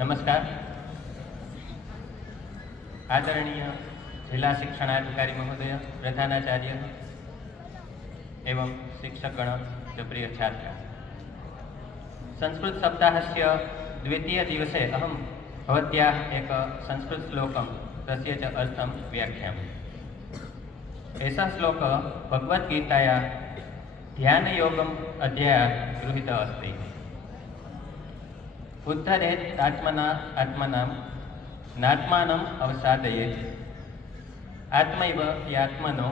नमस्कार। आदरणीय जिला शिक्षणाधिकारी महोदय, प्रधानाचार्य एवं शिक्षकगण च प्रिय छात्र, संस्कृत सप्ताहस्य द्वितीय दिवसे अहं भवत्याः एक संस्कृत श्लोकं तस्य च अर्थं व्याख्यामि। एषः श्लोकः भगवद्गीतायाः ध्यानयोगम् अध्यायात् गृहीतः अस्ति। उद्धरेत् आत्मनां नात्मानम् अवसादयेत् आत्मैव ह्यात्मनो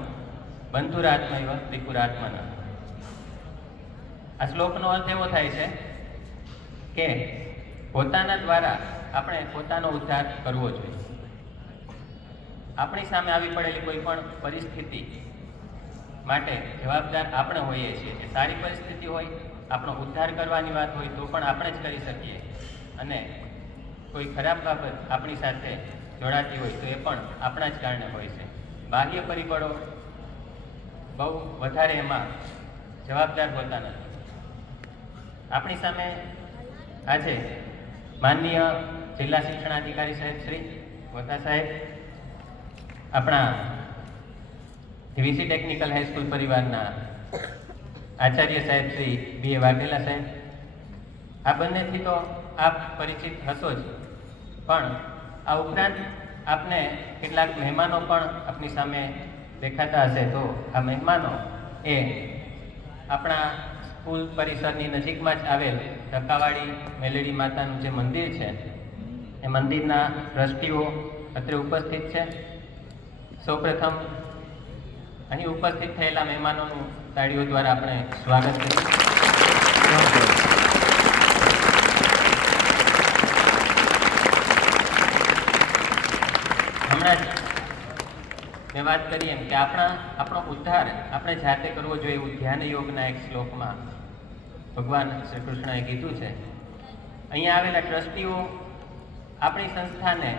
बंधुरात्मैव त्रिपुरात्मनः। આ શ્લોકનો અર્થ એવો થાય છે કે પોતાના દ્વારા આપણે પોતાનો ઉદ્ધાર કરવો જોઈએ। આપણી સામે આવી પડેલી કોઈ પણ પરિસ્થિતિ માટે જવાબદાર આપણે હોઈએ છીએ। કે સારી પરિસ્થિતિ હોય, આપણો ઉદ્ધાર કરવાની વાત હોય તો પણ આપણે જ કરી શકીએ, અને કોઈ ખરાબ બાબત આપણી સાથે જોડાતી હોય તો એ પણ આપણા જ કારણે હોય છે। બાહ્ય પરિબળો બહુ વધારે એમાં જવાબદાર હોતા નથી। આપણી સામે આજે માનનીય જિલ્લા શિક્ષણાધિકારી સાહેબ શ્રી વોતા સાહેબ, આપણા વીસી ટેકનિકલ હાઈસ્કૂલ પરિવારના આચાર્ય સાહેબ શ્રી બી.એ. વાઘેલા સાહેબ, આ બંનેથી તો આપ પરિચિત હશો જ, પણ આ ઉપરાંત આપને કેટલાક મહેમાનો પણ આપની સામે દેખાતા હશે। તો આ મહેમાનો એ આપણા સ્કૂલ પરિસરની નજીકમાં જ આવેલ ધક્કાવાળી મેલેડી માતાનું જે મંદિર છે એ મંદિરના ટ્રસ્ટીઓ અત્રે ઉપસ્થિત છે। સૌપ્રથમ અહીં ઉપસ્થિત થયેલા મહેમાનોનું તાળીઓ દ્વારા આપણે સ્વાગત કરીએ। હમણાં જ મેં વાત કરી એમ કે આપણો ઉદ્ધાર આપણે જાતે કરવો જોઈએ એવું ધ્યાન યોગના એક શ્લોકમાં ભગવાન શ્રી કૃષ્ણએ કીધું છે। અહીંયા આવેલા ટ્રસ્ટીઓ આપણી સંસ્થાને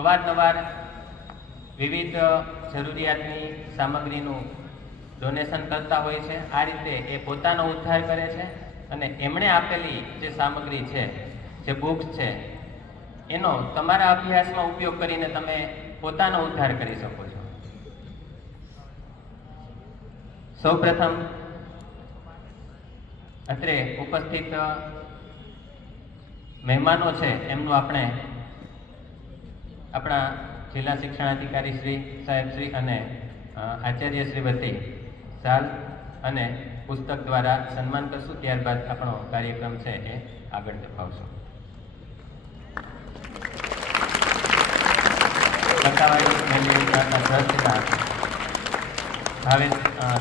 અવારનવાર વિવિધ જરૂરિયાતની સામગ્રીનું ડોનેશન કરતા હોય છે। આ રીતે એ પોતાનો ઉદ્ધાર કરે છે અને એમણે આપેલી જે સામગ્રી છે, જે બુક્સ છે, એનો તમારા અભ્યાસમાં ઉપયોગ કરીને તમે પોતાનો ઉદ્ધાર કરી શકો છો। સૌપ્રથમ અત્રે ઉપસ્થિત મહેમાનો છે એમનું આપણે આપણા જિલ્લા શિક્ષણાધિકારી શ્રી સાહેબ શ્રી અને આચાર્ય શ્રી વતી શાલ અને પુસ્તક દ્વારા સન્માન કરશું। ત્યારબાદ આપણો કાર્યક્રમ છે એ આગળ ધપાવશું। ધક્કાવાળી મેલેડી માતા ટ્રસ્ટના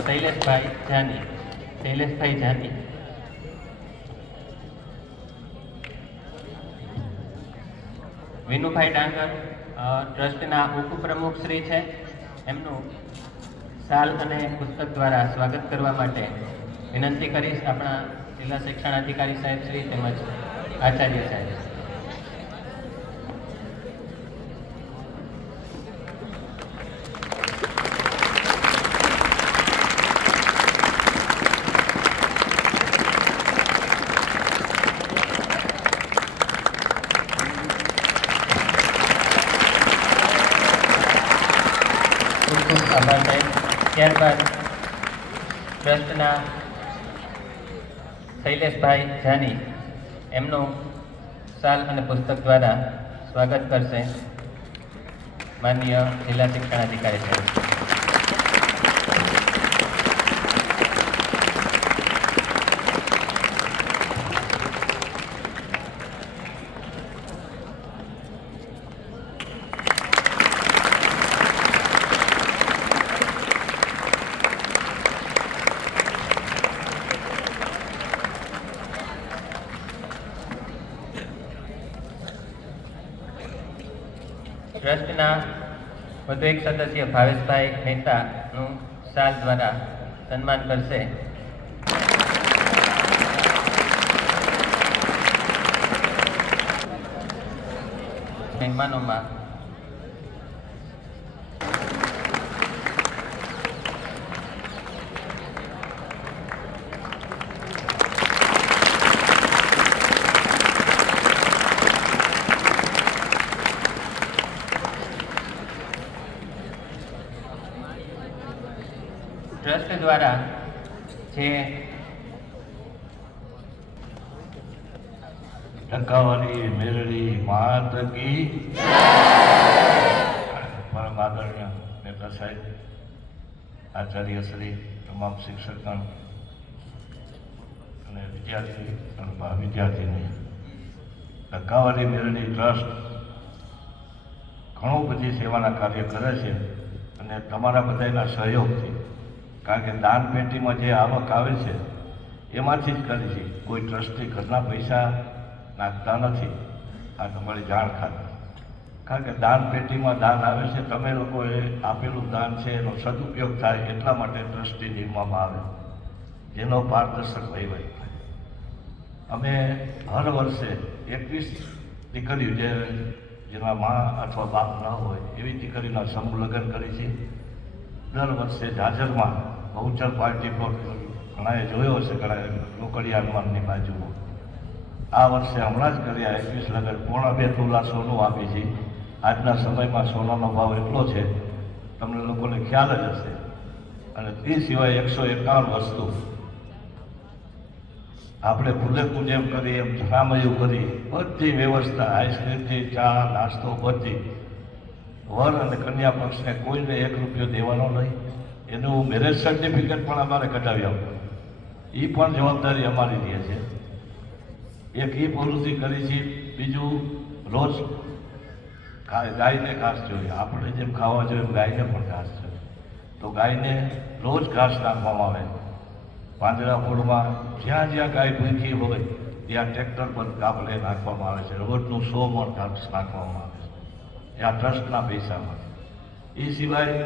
શૈલેષભાઈ જાની, વિનુભાઈ ડાંગર ટ્રસ્ટના ઉપપ્રમુખ શ્રી છે, એમનું શાલ અને પુસ્તક દ્વારા સ્વાગત કરવા માટે વિનંતી કરીશ આપણા જિલ્લા શિક્ષણાધિકારી સાહેબ શ્રી તેમજ આચાર્ય સાહેબ। આભાર સાહેબ। ત્યારબાદ ટ્રસ્ટના શૈલેષભાઈ જાની એમનું શાલ અને પુસ્તક દ્વારા સ્વાગત કરશે માનનીય જિલ્લા શિક્ષણાધિકારી સાહેબ। ટ્રસ્ટના વધુ એક સદસ્ય ભાવેશભાઈ મહેતાનું શાલ દ્વારા સન્માન કરશે મહેમાનોમાં દ્વારા જે ટકાવારી મેળવી માત કી પરમ આદરણીય નેતા સાહેબ, આચાર્ય શ્રી, તમામ શિક્ષકગણ અને વિદ્યાર્થી અને વિદ્યાર્થીની ટકાવારી મેળવી ટ્રસ્ટ ઘણું બધી સેવાના કાર્ય કરે છે અને તમારા બધાના સહયોગથી, કારણ કે દાન પેટીમાં જે આવક આવે છે એમાંથી જ કરી છે. કોઈ ટ્રસ્ટી ઘરના પૈસા નાખતા નથી. આ તમારી જાણ ખાતર, કારણ કે દાન પેટીમાં દાન આવે છે, તમે લોકોએ આપેલું દાન છે એનો સદુપયોગ થાય એટલા માટે ટ્રસ્ટી નિમવામાં આવે, જેનો પારદર્શક વહીવટ થાય. અમે હર વર્ષે 21 દીકરીઓ જેના મા અથવા બાપ ન હોય એવી દીકરીના સમૂહ લગ્ન કરી છે. દર વર્ષે જાજરમાં બહુચર પાર્ટી પર ઘણાએ જોયો હશે, ઘણા લોકડિયા હનુમાનની બાજુમાં. આ વર્ષે હમણાં જ કર્યા 21 લગ્ન, 2.5 તોલા સોનું આપી છે. આજના સમયમાં સોનાનો ભાવ એટલો છે, તમને લોકોને ખ્યાલ જ હશે. અને તે સિવાય 151 વસ્તુ આપણે ફૂલે પૂજન કરીએ, એમ રામયું કરી, બધી વ્યવસ્થા, આઈસ્ક્રીમથી ચા નાસ્તો બધી. વર અને કન્યા પક્ષને કોઈને 1 રૂપિયો દેવાનો નહીં. એનું મેરેજ સર્ટિફિકેટ પણ અમારે કઢાવી આપવું, એ પણ જવાબદારી અમારી રહે છે. એક એ પ્રવૃત્તિ કરી છે. બીજું, રોજ ગાયને ઘાસ જોઈએ, આપણે જેમ ખાવા જોઈએ એમ ગાયને પણ ઘાસ જોઈએ. તો ગાયને રોજ ઘાસ નાખવામાં આવે. પાંજરાપોળમાં જ્યાં જ્યાં ગાય ભૂખી હોય ત્યાં ટ્રેક્ટર પર કાપલે નાખવામાં આવે છે. રોજનું 100 મણ ઘાસ નાખવામાં આવે છે, એ આ ટ્રસ્ટના પૈસામાં. એ સિવાય